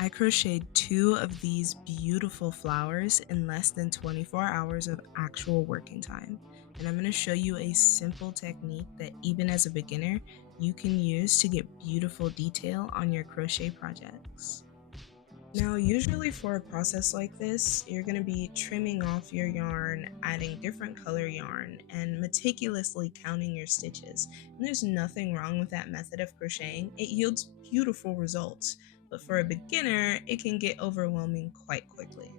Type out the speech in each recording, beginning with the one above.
I crocheted two of these beautiful flowers in less than 24 hours of actual working time. And I'm going to show you a simple technique that even as a beginner, you can use to get beautiful detail on your crochet projects. Now, usually for a process like this, you're going to be trimming off your yarn, adding different color yarn, and meticulously counting your stitches. And there's nothing wrong with that method of crocheting. It yields beautiful results, but for a beginner, it can get overwhelming quite quickly.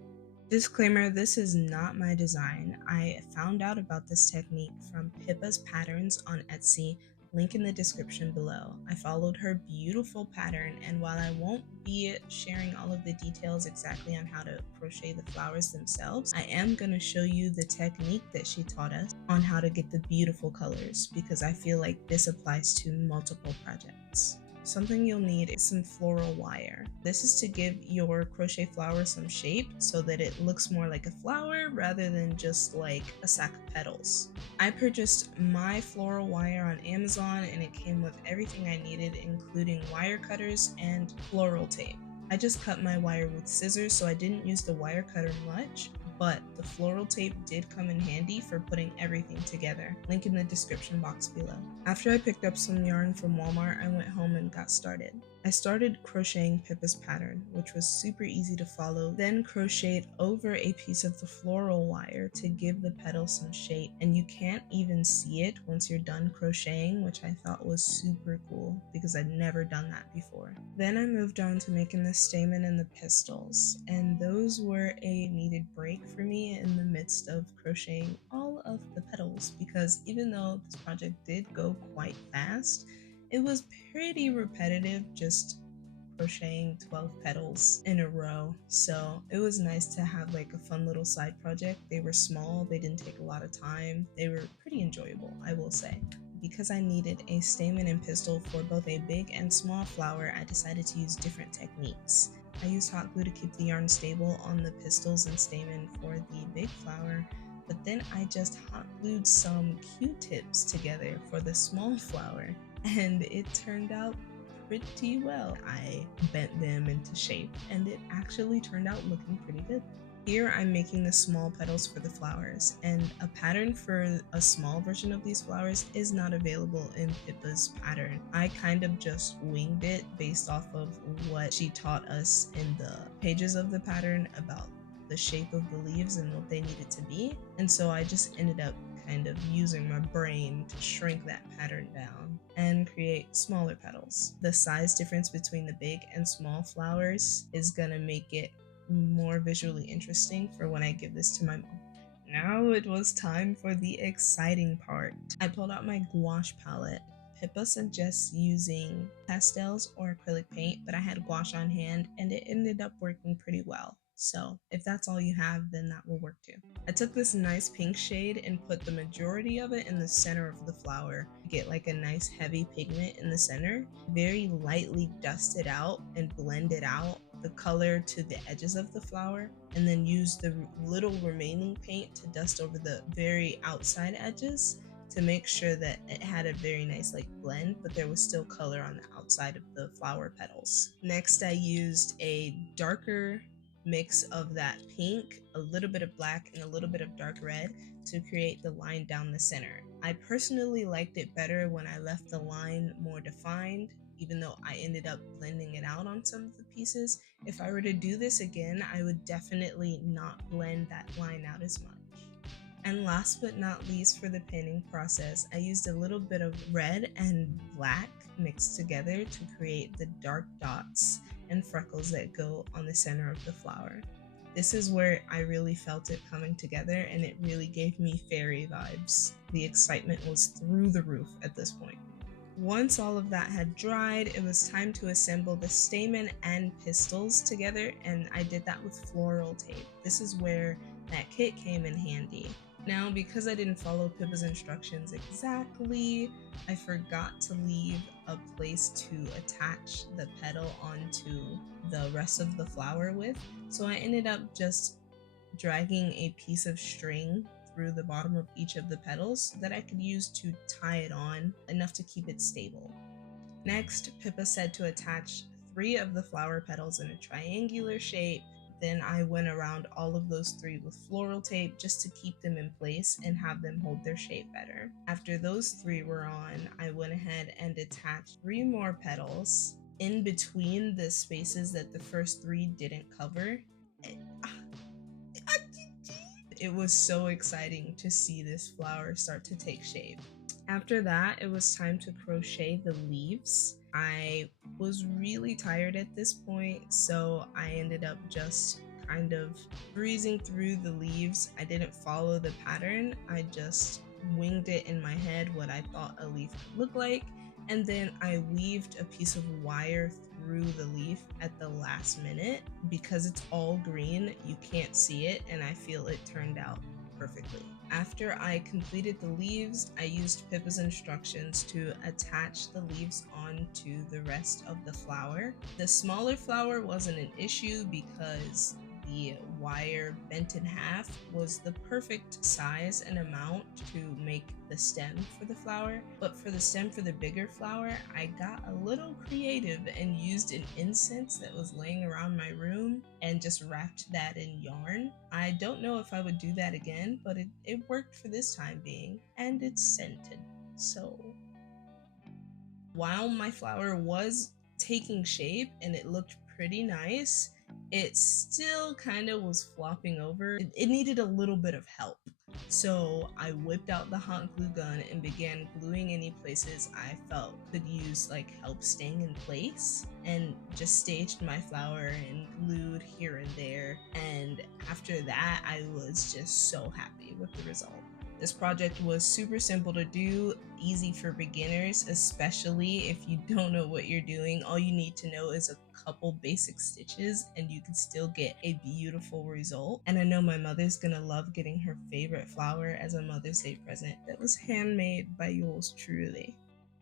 Disclaimer, this is not my design. I found out about this technique from Pippa's Patterns on Etsy, link in the description below. I followed her beautiful pattern, and while I won't be sharing all of the details exactly on how to crochet the flowers themselves, I am going to show you the technique that she taught us on how to get the beautiful colors because I feel like this applies to multiple projects. Something you'll need is some floral wire. This is to give your crochet flower some shape so that it looks more like a flower rather than just like a sack of petals. I purchased my floral wire on Amazon and it came with everything I needed, including wire cutters and floral tape. I just cut my wire with scissors, so I didn't use the wire cutter much, but the floral tape did come in handy for putting everything together. Link in the description box below. After I picked up some yarn from Walmart, I went home and got started. I started crocheting Pippa's pattern, which was super easy to follow, then crocheted over a piece of the floral wire to give the petals some shape, and you can't even see it once you're done crocheting, which I thought was super cool because I'd never done that before. Then I moved on to making the stamen and the pistils, and those were a needed break for me in the midst of crocheting all of the petals because even though this project did go quite fast, it was pretty repetitive just crocheting 12 petals in a row. So it was nice to have like a fun little side project. They were small, they didn't take a lot of time, they were pretty enjoyable, I will say. Because I needed a stamen and pistil for both a big and small flower, I decided to use different techniques. I used hot glue to keep the yarn stable on the pistils and stamen for the big flower, but then I just hot glued some Q-tips together for the small flower, and it turned out pretty well. I bent them into shape, and it actually turned out looking pretty good. Here I'm making the small petals for the flowers, and a pattern for a small version of these flowers is not available in Pippa's pattern. I kind of just winged it based off of what she taught us in the pages of the pattern about the shape of the leaves and what they needed to be, and so I just ended up kind of using my brain to shrink that pattern down and create smaller petals. The size difference between the big and small flowers is gonna make it more visually interesting for when I give this to my mom. Now it was time for the exciting part. I pulled out my gouache palette. Pippa suggests using pastels or acrylic paint, but I had gouache on hand and it ended up working pretty well. So if that's all you have, then that will work too. I took this nice pink shade and put the majority of it in the center of the flower to get like a nice heavy pigment in the center. Very lightly dust it out and blend it out the color to the edges of the flower, and then use the little remaining paint to dust over the very outside edges to make sure that it had a very nice like blend, but there was still color on the outside of the flower petals. Next, I used a darker mix of that pink, a little bit of black, and a little bit of dark red to create the line down the center. I personally liked it better when I left the line more defined, even though I ended up blending it out on some of the pieces. If I were to do this again, I would definitely not blend that line out as much. And last but not least, for the pinning process, I used a little bit of red and black mixed together to create the dark dots and freckles that go on the center of the flower. This is where I really felt it coming together, and it really gave me fairy vibes. The excitement was through the roof at this point. Once all of that had dried, it was time to assemble the stamen and pistils together, and I did that with floral tape. This is where that kit came in handy. Now, because I didn't follow Pippa's instructions exactly, I forgot to leave a place to attach the petal onto the rest of the flower with, so I ended up just dragging a piece of string through the bottom of each of the petals that I could use to tie it on enough to keep it stable. Next, Pippa said to attach 3 of the flower petals in a triangular shape. Then I went around all of those 3 with floral tape just to keep them in place and have them hold their shape better. After those 3 were on, I went ahead and attached 3 more petals in between the spaces that the first 3 didn't cover. It was so exciting to see this flower start to take shape. After that, it was time to crochet the leaves. I was really tired at this point, so I ended up just kind of breezing through the leaves. I didn't follow the pattern, I just winged it in my head what I thought a leaf could look like, and then I weaved a piece of wire through the leaf at the last minute. Because it's all green, you can't see it, and I feel it turned out perfectly. After I completed the leaves, I used Pippa's instructions to attach the leaves onto the rest of the flower. The smaller flower wasn't an issue because the wire bent in half was the perfect size and amount to make the stem for the flower. But for the stem for the bigger flower, I got a little creative and used an incense that was laying around my room and just wrapped that in yarn. I don't know if I would do that again, but it worked for this time being, and it's scented. So while my flower was taking shape and it looked pretty nice, it still kind of was flopping over. It needed a little bit of help. So I whipped out the hot glue gun and began gluing any places I felt could use like help staying in place, and just staged my flower and glued here and there. And after that, I was just so happy with the result. This project was super simple to do, easy for beginners, especially if you don't know what you're doing. All you need to know is a couple basic stitches and you can still get a beautiful result. And I know my mother's gonna love getting her favorite flower as a Mother's Day present that was handmade by yours truly.